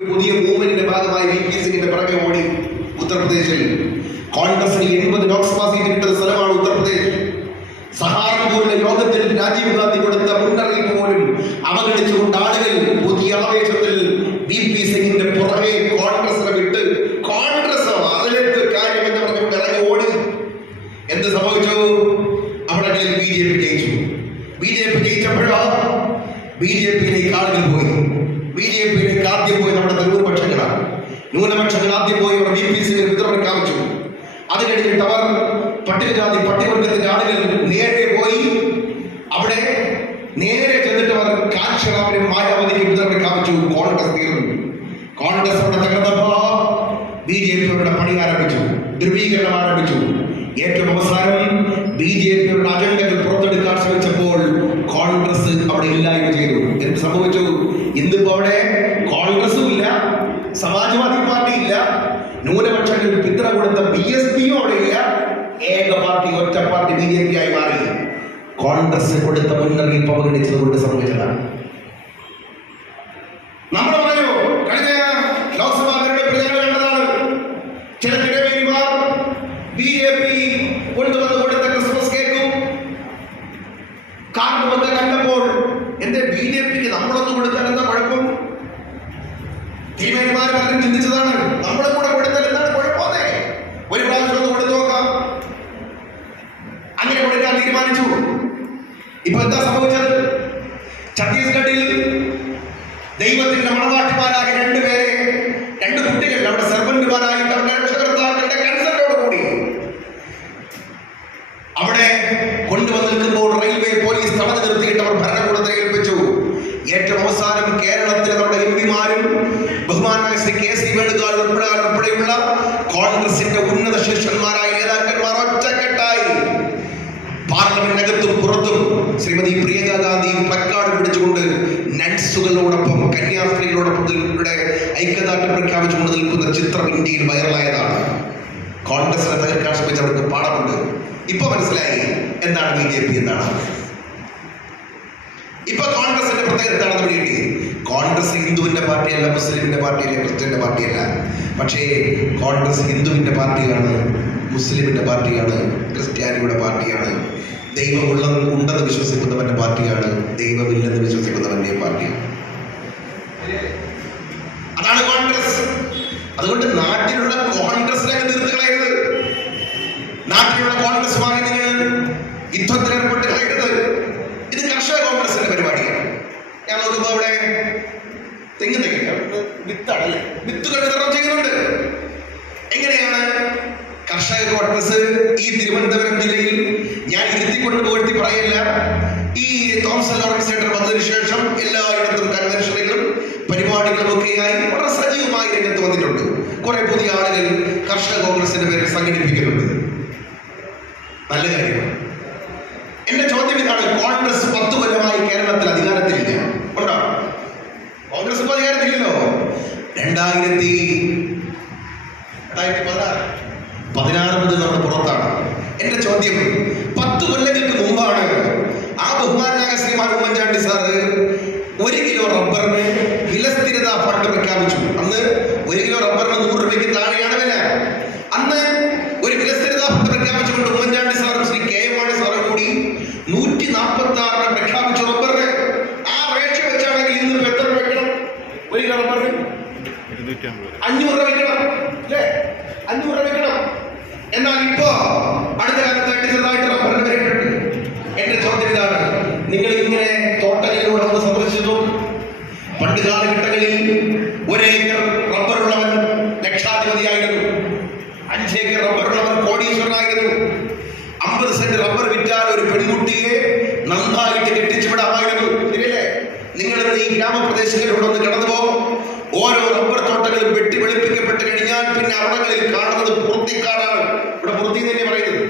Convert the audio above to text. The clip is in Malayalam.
പുതിയ മൂവ്മെന്റിന്റെ ഭാഗമായി VP സിംഗിന്റെ പിറകെ ഓടി ഉത്തർപ്രദേശിൽ കോൺഗ്രസിന് 80 ലോക്സഭാ സീറ്റ് കിട്ടുന്ന സ്ഥലമാണ് ഉത്തർപ്രദേശ്. സഹാറൻപൂരിലെ യോഗത്തിൽ രാജീവ് ഗാന്ധി കൊടുത്ത മുന്നറിയിപ്പ് പോലും അവഗണിച്ചുകൊണ്ട് ആളുകൾ പുതിയ ആവേശത്തിൽ VP സിംഗിന്റെ പുറകെ കോൺഗ്രസിനെ വിട്ട് കോൺഗ്രസ് അതിലേക്ക് കാര്യം എന്ന് പറഞ്ഞുകൊണ്ട് ഇറങ്ങി ഓടി. എന്ത് സംഭവിച്ചു? അവിടെ BJP ജയിച്ചു. BJP ജയിച്ചപ്പോഴോ BJPയിലേക്ക് ആളുകൾ പോയി. BJPയിലേക്ക് ആദ്യം പോയി നമ്മുടെ ന്യൂനപക്ഷങ്ങളാണ്. ന്യൂനപക്ഷങ്ങൾ ആദ്യം പോയി അവർ VP സിംഗിന് പിന്തുണ പ്രഖ്യാപിച്ചു. അത് കഴിഞ്ഞിട്ട് അവർ പട്ടികജാതി പട്ടികവർഗത്തിന്റെ ആളുകൾ നേരെ പോയി അവിടെ നേരെ ചെന്നിട്ട് അവർ കാഞ്ചനാവിനും മായാവതിക്കും പിന്തുണ പ്രഖ്യാപിച്ചു. കോൺഗ്രസ് തീർന്നു. കോൺഗ്രസ് അവിടെ തകർന്നപ്പോ BJPയുടെ പണി ആരംഭിച്ചു, ധ്രുവീകരണം ആരംഭിച്ചു. ഏറ്റവും അവസാനം BJPയുടെ അജണ്ടകൾ പുറത്തെടുക്കാൻ ശ്രമിച്ചപ്പോൾ കോൺഗ്രസ് അവിടെ ഇല്ലായ്മ ചെയ്തു. എന്ത് സംഭവിച്ചു? ഇന്നിപ്പോ അവിടെ കോൺഗ്രസും ഇല്ല, സമാജ്വാദി പാർട്ടി ഇല്ല, ന്യൂനപക്ഷങ്ങൾ പിന്തുണ കൊടുത്ത BSPയും അവിടെ ഇല്ല. ഏക പാർട്ടി, ഒറ്റ പാർട്ടി BJP ആയി മാറി. കോൺഗ്രസ് കൊടുത്ത മുന്നറിയിപ്പ് അവഗണിച്ചത് കൊണ്ട് സംഭവിച്ചതാണ്. നമ്മൾ പറയോ കഴിഞ്ഞ ലോക്സഭാ തെരഞ്ഞെടുപ്പ് ഞങ്ങൾ കണ്ടതാണ്. ചില തിരവേലിമാർ BJP കൊണ്ടുവന്ന് കൊടുത്ത ക്രിസ്മസ് കേക്കും കാർഡുമൊക്കെ കണ്ടപ്പോൾ എന്റെ BJPക്ക് നമ്മളൊന്നും കൊടുത്താൽ എന്താ കുഴപ്പം? തിരുമേനിമാർ പലരും ചിന്തിച്ചതാണ്, നമ്മുടെ കൂടെ കൊടുത്താൽ എന്താണ് കുഴപ്പമേ, ഒരു പ്രാവശ്യം ഒന്ന് കൊടുത്തു നോക്കാം. അങ്ങനെ കൊടുക്കാൻ തീരുമാനിച്ചു. ഇപ്പൊ എന്താ സംഭവിച്ചത്? ഛത്തീസ്ഗഡിൽ ദൈവത്തിന്റെ മണവാട്ടിമാരായ രണ്ട് കുട്ടികൾ അവിടെ സെർവന്റുമാരായിട്ട് അവരുടെ രക്ഷകർത്താക്കളുടെ കൺസെന്റോടുകൂടി അവിടെ കൊണ്ടുവന്ന് നിൽക്കുമ്പോൾ റെയിൽവേ പോലീസ് തടഞ്ഞു നിർത്തിയിട്ട് അവർ ഭരണകൂടത്തെ ഏൽപ്പിച്ചു. ഏറ്റവും അവസാനം കേരളത്തിലെ നമ്മുടെ MP-മാരും ബഹുമാനായ ശ്രീ KC വേണുഗോപാൽ ഉൾപ്പെടെയുള്ള കോൺഗ്രസിന്റെ ഉന്നത ശിഷ്യന്മാരായ നേതാക്കന്മാർ ഒറ്റക്കെട്ടായി പാർലമെന്റിനകത്തും പുറത്തും ശ്രീമതി പ്രിയങ്ക ഗാന്ധി പ്ലക്കാർഡ് പിടിച്ചുകൊണ്ട് നഴ്സുകളോടൊപ്പം കന്യാസ്ത്രീകളോടൊപ്പം ഐക്യദാർഢ്യം പ്രഖ്യാപിച്ചുകൊണ്ട് നിൽക്കുന്ന ചിത്രം ഇന്ത്യയിൽ വൈറലായതാണ്. കോൺഗ്രസിനെ തകർക്കാൻ ശ്രമിച്ചവർക്ക് പാഠമുണ്ട്. ഇപ്പൊ മനസ്സിലായി എന്താണ് BJP എന്നാണ്. ഇപ്പൊ കോൺഗ്രസിന്റെ പ്രത്യേകത എന്താണെന്ന് പിടികിട്ടി. കോൺഗ്രസ് ഹിന്ദുവിന്റെ പാർട്ടിയല്ല, മുസ്ലിമിന്റെ പാർട്ടിയല്ല, ക്രിസ്ത്യന്റെ പാർട്ടിയല്ല. പക്ഷേ കോൺഗ്രസ് ഹിന്ദുവിന്റെ പാർട്ടിയാണ്, മുസ്ലിമിന്റെ പാർട്ടിയാണ്, ക്രിസ്ത്യാനിയുടെ പാർട്ടിയാണ്, ഉണ്ടെന്ന് വിശ്വസിക്കുന്നവന്റെ പാർട്ടിയാണ്, ദൈവമില്ലെന്ന് വിശ്വസിക്കുന്നവന്റെ പാർട്ടിയാണ്. അതാണ് കോൺഗ്രസ്. അതുകൊണ്ട് നാട്ടിലുള്ള കോൺഗ്രസിനെ തീർത്ത് കളയരുത്. നാട്ടിലുള്ള കോൺഗ്രസ് വാഹിനികൾ യുദ്ധത്തിൽ ഏർപ്പെട്ട് കളയരുത്. ഇത് കർഷക കോൺഗ്രസിന്റെ പരിപാടിയാണ്. ഞാൻ നോക്കുമ്പോ അവിടെ തെങ്ങ് വിത്താണല്ലേ, വിത്തുകൾ വിതരണം ചെയ്യുന്നുണ്ട്. എങ്ങനെയാണ് കർഷക കോൺഗ്രസ് ഈ തിരുവനന്തപുരം ജില്ലയിൽ ഞാൻ ഇരുത്തിക്കൊണ്ട് പുകഴ്ത്തി പറയില്ല. ഈ തോമസ് ലോറൻസ് സെന്റർ വന്നതിന് ശേഷം എല്ലായിടത്തും കൺവെൻഷനുകളും പരിപാടികളും ഒക്കെയായി വളരെ സജീവമായി രംഗത്ത് വന്നിട്ടുണ്ട്. കുറെ പുതിയ ആളുകൾ കർഷക കോൺഗ്രസിന്റെ പേരിൽ സംഘടിപ്പിക്കുന്നുണ്ട്. നല്ല കാര്യമാണ്. എന്റെ ചോദ്യം ഇതാണ്, കോൺഗ്രസ് 10 കൊല്ലമായി കേരളത്തിൽ അധികാരത്തിലില്ല. ഉണ്ടോ? കോൺഗ്രസ് ഇപ്പൊ അധികാരത്തില്ലല്ലോ. 2016 മുതൽ നമ്മൾ പുറത്താണ്. എന്റെ ചോദ്യം, 10 കൊല്ലങ്ങൾക്ക് മുമ്പാണ് ആ ബഹുമാനായ ശ്രീമാൻ ഉമ്മൻചാണ്ടി സാറ് 1 കിലോ റബ്ബറിന് വിലസ്ഥിരതാ ഫണ്ട് പ്രഖ്യാപിച്ചു. അന്ന് 1 കിലോ റബ്ബറിന് 100 രൂപയ്ക്ക് താഴെയാണ് വില. അന്ന് ഒരു വിലസ്ഥിരതാ ഫണ്ട് പ്രഖ്യാപിച്ചുകൊണ്ട് ഉമ്മൻചാണ്ടി സാറും ശ്രീ KM മാണി സാറും കൂടി 146 പ്രഖ്യാപിച്ചു റബ്ബറിന്. ആ അപേക്ഷ വെച്ചാണെങ്കിൽ ഇന്ന് എത്ര രൂപ വെക്കണം? 1 കിലോ റബ്ബറിന് 500 രൂപ വെക്കണം അല്ലേ? 500 രൂപ വെക്കണം. എന്നാൽ ഇപ്പോ അടുത്ത കാലത്തായിട്ട് ചെറുതായിട്ട് റബ്ബറിന് വിലയിട്ടുണ്ട്. എന്റെ ചോദ്യം ഇതാണ്, നിങ്ങൾ ഇങ്ങനെ തോട്ടങ്ങളിലൂടെ ഒന്ന് സന്ദർശിച്ചു. പണ്ട് കാലഘട്ടങ്ങളിൽ 1 ഏക്കർ റബ്ബറുള്ളവൻ ലക്ഷാധിപതിയായിരുന്നു, 5 ഏക്കർ റബ്ബറുള്ളവൻ കോടീശ്വരനായിരുന്നു. 50 സെന്റ് റബ്ബർ വിറ്റാൽ ഒരു പെൺകുട്ടിയെ നന്നായിട്ട് കെട്ടിച്ചു വിടാമായിരുന്നു. ശരിയല്ലേ? നിങ്ങൾ ഈ ഗ്രാമപ്രദേശങ്ങളിലൂടെ ഒന്ന് കടന്നു പോകും. ഓരോ റബ്ബർ തോട്ടങ്ങളും വെട്ടി വെളുപ്പിക്കപ്പെട്ട് കഴിഞ്ഞാൽ പിന്നെ അവിടങ്ങളിൽ കാണുന്നത് പുറത്തിക്കാടാണ്. ഇവിടെ പുറത്തി തന്നെ പറയുന്നത്